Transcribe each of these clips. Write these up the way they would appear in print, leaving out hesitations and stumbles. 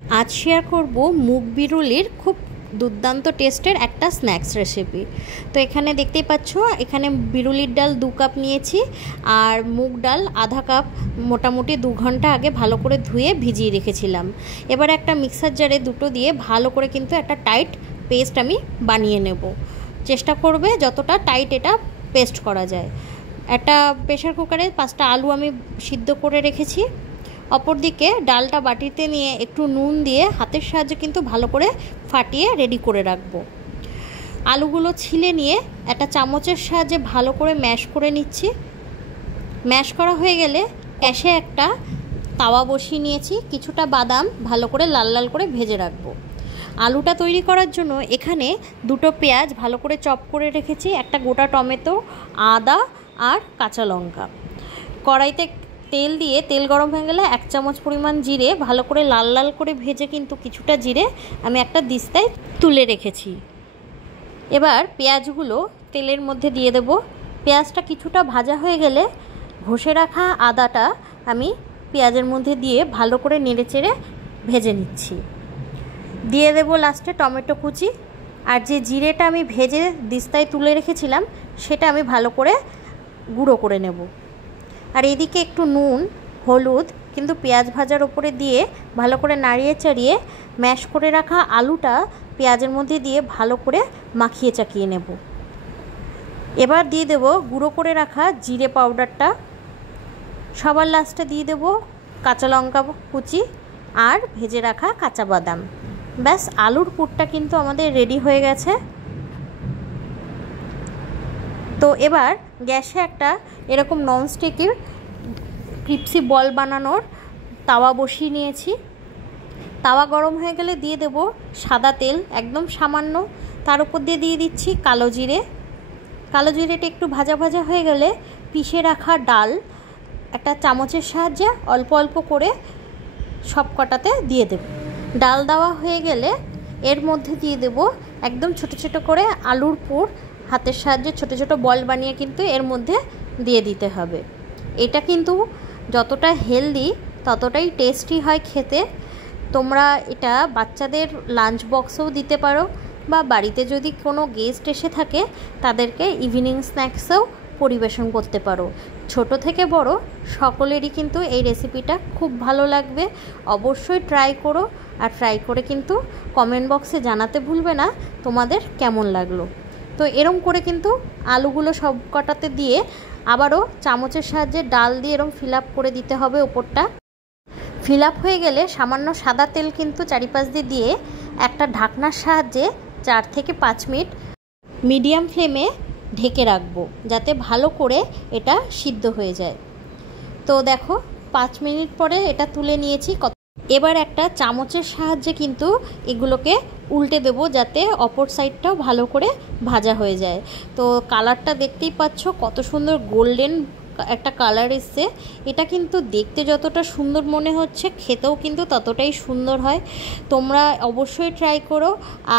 আজ শেয়ার করব মুগ বিরুলির খুব দুর্দান্ত টেস্টের একটা স্ন্যাক্স রেসিপি। তো এখানে দেখতেই পাচ্ছ, এখানে বিরুলির ডাল 2 কাপ নিয়েছি আর মুগ ডাল আধা কাপ, মোটামুটি 2 ঘন্টা আগে ভালো করে ধুয়ে ভিজিয়ে রেখেছিলাম। এবার একটা মিক্সার জারে দুটো দিয়ে ভালো করে কিন্তু একটা টাইট পেস্ট আমি বানিয়ে নেব। চেষ্টা করবে যতটা টাইট এটা পেস্ট করা যায়। একটা প্রেশার কুকারে 5টা আলু আমি সিদ্ধ করে রেখেছি। অপরদিকে ডালটা বাটিতে নিয়ে একটু নুন দিয়ে হাতের সাহায্যে কিন্তু ভালো করে ফাটিয়ে রেডি করে রাখবো। আলুগুলো ছিলে নিয়ে একটা চামচের সাহায্যে ভালো করে ম্যাশ করে নিচ্ছি। ম্যাশ করা হয়ে গেলে গ্যাসে একটা তাওয়া বসিয়ে নিয়েছি, কিছুটা বাদাম ভালো করে লাল লাল করে ভেজে রাখবো। আলুটা তৈরি করার জন্য এখানে 2টো পেঁয়াজ ভালো করে চপ করে রেখেছি, একটা গোটা টমেটো, আদা আর কাঁচা লঙ্কা। কড়াইতে তেল দিয়ে তেল গরম হয়ে গেলে 1 চামচ পরিমাণ জিরে ভালো করে লাল লাল করে ভেজে কিন্তু কিছুটা জিরে আমি একটা দিস্তায় তুলে রেখেছি। এবার পেঁয়াজগুলো তেলের মধ্যে দিয়ে দেব। পেঁয়াজটা কিছুটা ভাজা হয়ে গেলে ঘষে রাখা আদাটা আমি পেঁয়াজের মধ্যে দিয়ে ভালো করে নেড়েচেড়ে ভেজে নিচ্ছি। দিয়ে দেব লাস্টে টমেটো কুচি, আর যে জিরেটা আমি ভেজে দিস্তায় তুলে রেখেছিলাম সেটা আমি ভালো করে গুঁড়ো করে নেব। আর এদিকে একটু নুন, হলুদ কিন্তু পেঁয়াজ ভাজার ওপরে দিয়ে ভালো করে নাড়িয়ে চাড়িয়ে ম্যাশ করে রাখা আলুটা পেঁয়াজের মধ্যে দিয়ে ভালো করে মাখিয়ে চাকিয়ে নেব। এবার দিয়ে দেব গুঁড়ো করে রাখা জিরে পাউডারটা। সবার লাস্টে দিয়ে দেব কাঁচা লঙ্কা কুচি আর ভেজে রাখা কাঁচা বাদাম। ব্যাস, আলুর পুরটা কিন্তু আমাদের রেডি হয়ে গেছে। তো এবার গ্যাসে একটা এরকম ননস্টিকের ক্রিপসি বল বানানোর তাওয়া বসিয়ে নিয়েছি। তাওয়া গরম হয়ে গেলে দিয়ে দেব সাদা তেল, একদম সামান্য। তার উপর দিয়ে দিচ্ছি কালো জিরে। কালো জিরেটা একটু ভাজা ভাজা হয়ে গেলে পিষে রাখা ডাল একটা চামচের সাহায্যে অল্প অল্প করে সব কটাতে দিয়ে দেব। ডাল দেওয়া হয়ে গেলে এর মধ্যে দিয়ে দেব একদম ছোট ছোট করে আলুর পুর। হাতের সাহায্যে ছোট ছোট বল বানিয়ে কিন্তু এর মধ্যে দিয়ে দিতে হবে। এটা কিন্তু যতটা হেলদি ততটাই টেস্টি হয় খেতে। তোমরা এটা বাচ্চাদের লাঞ্চ বক্সেও দিতে পারো, বা বাড়িতে যদি কোনো গেস্ট এসে থাকে তাদেরকে ইভিনিং স্ন্যাক্সেও পরিবেশন করতে পারো। ছোট থেকে বড় সকলেরই কিন্তু এই রেসিপিটা খুব ভালো লাগবে। অবশ্যই ট্রাই করো, আর ট্রাই করে কিন্তু কমেন্ট বক্সে জানাতে ভুলবে না তোমাদের কেমন লাগলো। তো এরম করে কিন্তু আলুগুলো সব কটাতে দিয়ে আবারও চামচের সাহায্যে ডাল দিয়ে এরম ফিল আপ করে দিতে হবে। ওপরটা ফিল আপ হয়ে গেলে সামান্য সাদা তেল কিন্তু চারিপাশ দিয়ে একটা ঢাকনার সাহায্যে 4 থেকে 5 মিনিট মিডিয়াম ফ্লেমে ঢেকে রাখবো, যাতে ভালো করে এটা সিদ্ধ হয়ে যায়। তো দেখো 5 মিনিট পরে এটা তুলে নিয়েছি। এবার একটা চামচের সাহায্যে কিন্তু এগুলোকে উল্টে দেব, যাতে অপর সাইডটাও ভালো করে ভাজা হয়ে যায়। তো কালারটা দেখতেই পাচ্ছ কত সুন্দর গোল্ডেন একটা কালার এসছে। এটা কিন্তু দেখতে যতটা সুন্দর মনে হচ্ছে, খেতেও কিন্তু ততটাই সুন্দর হয়। তোমরা অবশ্যই ট্রাই করো।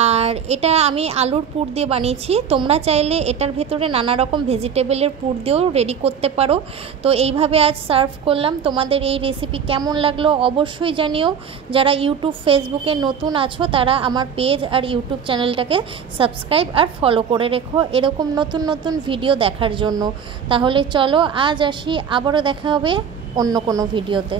আর এটা আমি আলুর পুর দিয়ে বানিয়েছি, তোমরা চাইলে এটার ভেতরে নানা রকম ভেজিটেবলের পুর দিয়েও রেডি করতে পারো। তো এইভাবে আজ সার্ভ করলাম। তোমাদের এই রেসিপি কেমন লাগলো অবশ্যই জানিও। যারা ইউটিউব ফেসবুকে নতুন আছো তারা আমার পেজ আর ইউটিউব চ্যানেলটাকে সাবস্ক্রাইব আর ফলো করে রেখো এরকম নতুন নতুন ভিডিও দেখার জন্য। তাহলে চলো আজ আসি, আবারও দেখা হবে অন্য কোনো ভিডিওতে।